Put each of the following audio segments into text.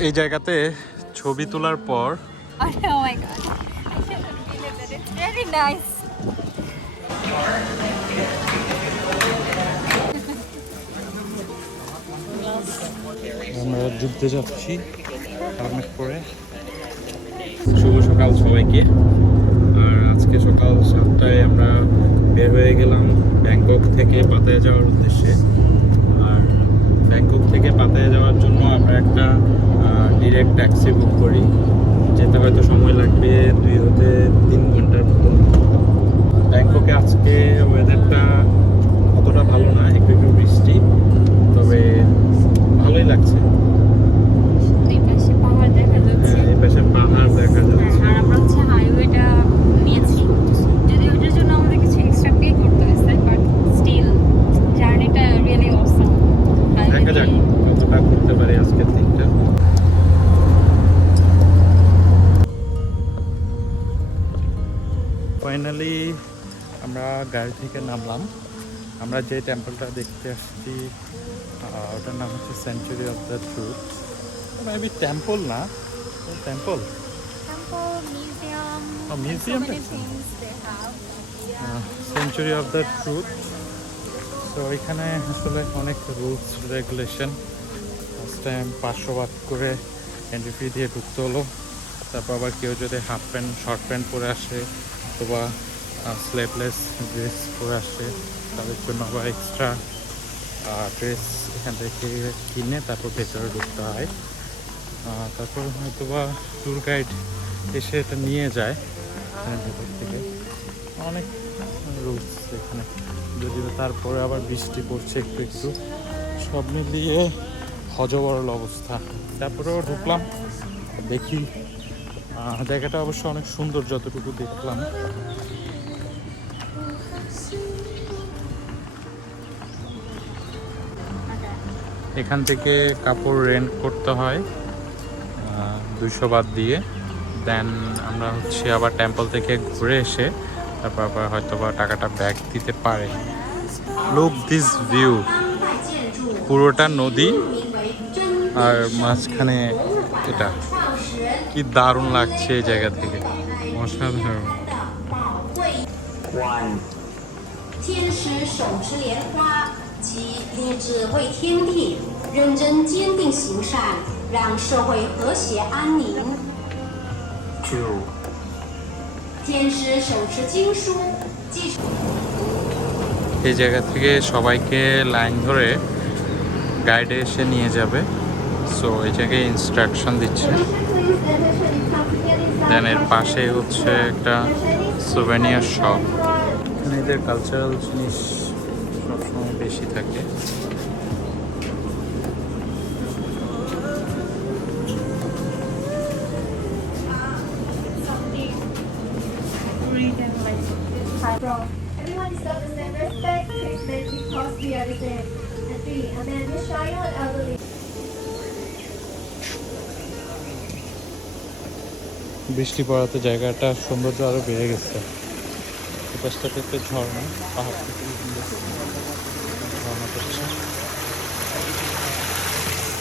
এই জায়গাতে ছবি তোলার পর Oh my god. I cannot believe that it's very nice. আমরা যুদ্ধে যাচ্ছি হেলমেট পরে শুভ সকাল সবাইকে আর আজকে সকাল সাতটায় আমরা বের হয়ে গেলাম ব্যাংকক থেকে পাতায় যাওয়ার উদ্দেশ্যে। আর ব্যাংকক থেকে পাতায় যাওয়ার জন্য আমরা একটা ডিরেক্ট ট্যাক্সি বুক করি। যেতে হয়তো সময় লাগবে দুই হতে তিন ঘণ্টার মতো। ব্যাংককে আজকে ওয়েদারটা অতটা ভালো না, একটু একটু বৃষ্টি। তবে ভালোই লাগছে। ফাইনালি আমরা গাড়ি থেকে নামলাম। আমরা যে টেম্পলটা দেখতে আসছি ওটার নাম হচ্ছে century of the truth maybe temple না temple. Yeah. Century of the truth তো এখানে আসলে অনেক রুলস রেগুলেশন ফার্স্ট টাইম পাঁচশো বাদ করে এন্ট্রি ফি দিয়ে ঢুকতে হলো। তারপর আবার কেউ যদি হাফ প্যান্ট শর্ট প্যান্ট পরে আসে অথবা স্লেভলেস ড্রেস পরে আসে, তাদের জন্য আবার এক্সট্রা ড্রেস এখান থেকে কিনে তারপর ভেতরে ঢুকতে হয়। তারপর হয়তো বা ট্যুর গাইড এসে এটা নিয়ে যায় ভেতর থেকে। অনেক রুলস এখানে। যদিও তারপরে আবার বৃষ্টি পড়ছে একটু একটু, সব মিলিয়ে হজবরল অবস্থা। তারপরেও ঢুকলাম, দেখি জায়গাটা অবশ্য অনেক সুন্দর যতটুকু দেখলাম। এখান থেকে কাপড় রেন্ট করতে হয় দুইশো বাদ দিয়ে। দেন আমরা হচ্ছে আবার টেম্পল থেকে ঘুরে এসে তারপর আবার হয়তো বা টাকাটা ব্যাক দিতে পারে। লুক দিস ভিউ পুরোটা নদী আর মাঝখানে এটা। কি দারুণ লাগছে এই জায়গা থেকে। অসাধারণ। এই জায়গা থেকে সবাইকে লাইন ধরে গাইডে এসে নিয়ে যাবে। সো এই জায়গায় ইনস্ট্রাকশন দিচ্ছে। দেন এর পাশে হচ্ছে একটা সুভেনিয়ার শপ এখানে এদের কালচারাল জিনিস সবসময় বেশি থাকে Everyone deserves the same respect, treatment because we are the same. And three, a man who shy on elderly. বৃষ্টি পড়াতে জায়গাটা সৌন্দর্য আরও বেড়ে গেছে। পাশটা থেকে ঝর্ণা, পাহাড় থেকে ঝর্ণা পড়ছে।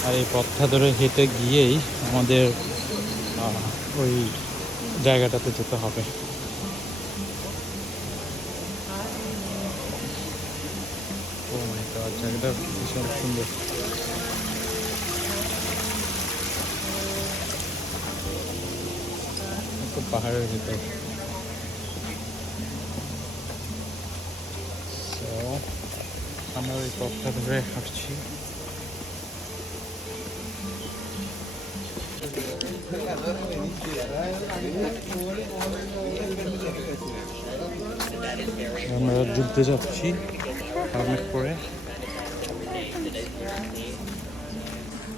আর এই পথটা ধরে হেঁটে গিয়েই আমাদের ওই জায়গাটাতে যেতে হবে। গড জায়গাটা ভীষণ সুন্দর। একটু পাহাড়ের ভিতর। আমরা ওই পথটা ধরে হাঁটছি। আমরা যুদ্ধে যাচ্ছি। হেলমেট পরে।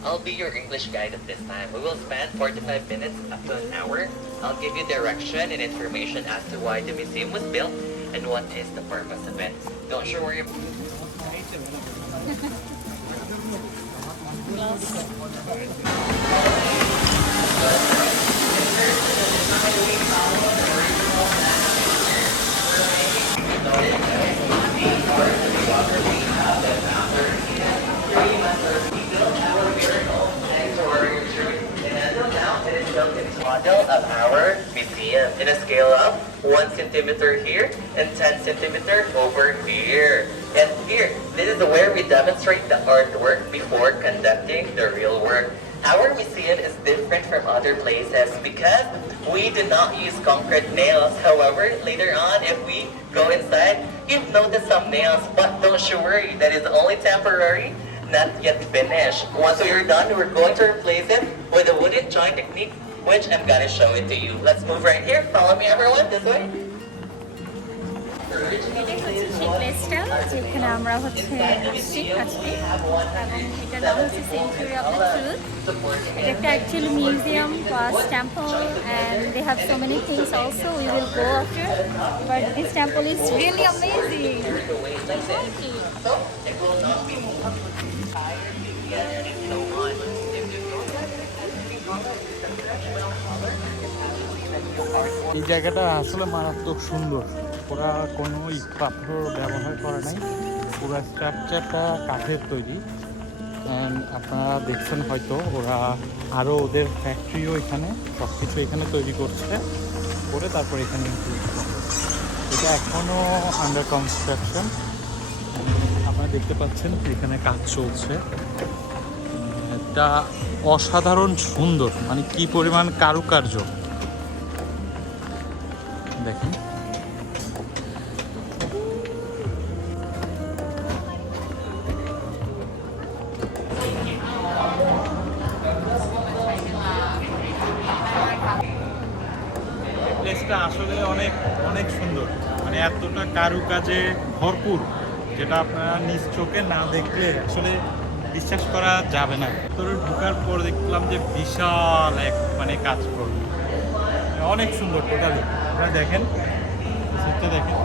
I'll be your English guide at this time. We will spend 45 minutes up to an hour. I'll give you direction and information as to why the museum was built and what is the purpose of it. Don't you worry. Yes. museum in a scale of 1 centimeter here and 10 centimeter over here. And here, this is where we demonstrate the artwork before conducting the real work. Our museum is different from other places because we do not use concrete nails. However, later on, if we go inside, you've noticed some nails, but don't you worry, that is only temporary, not yet finished. Once we are done, we're going to replace it with a wooden joint technique, which I'm gonna show it to you. Let's move right here. Follow me, everyone, this way. এটাই হচ্ছে সেই প্লেসটা যেখানে আমরা হচ্ছে আসছি আজকে এবং এটার নাম হচ্ছে সেঞ্চুরি অফ দ্য ট্রুথ এটা একটা actually museum plus temple and they have so many things also we will go after but this temple is really amazing So, it will not be moved এই জায়গাটা আসলে মারাত্মক সুন্দর। ওরা কোনো পাথর ব্যবহার করে নাই। পুরো স্ট্রাকচারটা কাঠের তৈরি। আপনারা দেখছেন হয়তো ওরা আরও ওদের ফ্যাক্টরিও এখানে সব কিছু এখানে তৈরি করছে। করে তারপর এখানে এটা এখনও আন্ডার কনস্ট্রাকশন আপনারা দেখতে পাচ্ছেন এখানে কাজ চলছে। এটা অসাধারণ সুন্দর মানে কি পরিমাণ কারুকার্য। দেখেন। প্লেসটা আসলে অনেক অনেক সুন্দর। মানে এতটা কারুকাজে ভরপুর, যেটা আপনারা নিজ চোখে না দেখলে আসলে বিশ্বাস করা যাবে না। ভিতরে ঢোকার পর দেখলাম যে বিশাল এক মানে কাজ করবে। অনেক সুন্দর টোটালি আপনারা দেখেন দেখেন।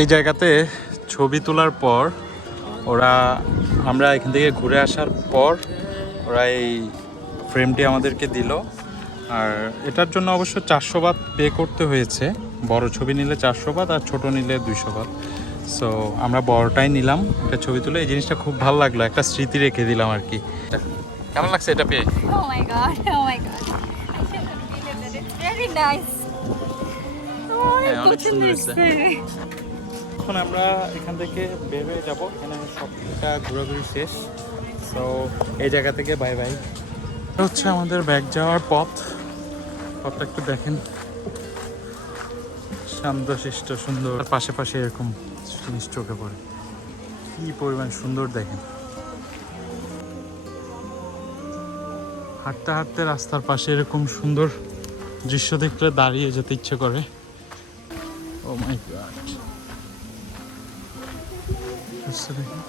এই জায়গাতে ছবি তোলার পর ওরা আমরা এখান থেকে ঘুরে আসার পর ওরা এই ফ্রেমটি আমাদেরকে দিল। আর এটার জন্য অবশ্য চারশো বাত পে করতে হয়েছে। বড় ছবি নিলে চারশো বাত আর ছোট নিলে দুইশো বাত সো আমরা বড়টাই নিলাম একটা ছবি তুলে। এই জিনিসটা খুব ভালো লাগল একটা স্মৃতি রেখে দিলাম আর কি। কেমন লাগছে এটা পেয়ে? Oh oh হ্যাঁ, অনেক সুন্দর। এখন আমরা এখান থেকে বের হয়ে যাব। এখানে সবটা ঘোরাঘুরি শেষ। তো এই জায়গা থেকে বাই বাই হচ্ছে আমাদের ব্যাগ যাওয়ার পথ। পথটা একটু দেখেন। শান্তশিষ্ট, সুন্দর। পাশে পাশে এরকম জিনিস চোখে পড়ে। কি পরিমাণ সুন্দর দেখেন। হাঁটতে হাঁটতে রাস্তার পাশে এরকম সুন্দর দৃশ্য দেখলে দাঁড়িয়ে যেতে ইচ্ছে করে। ও মাই গড বুঝতে দেখেন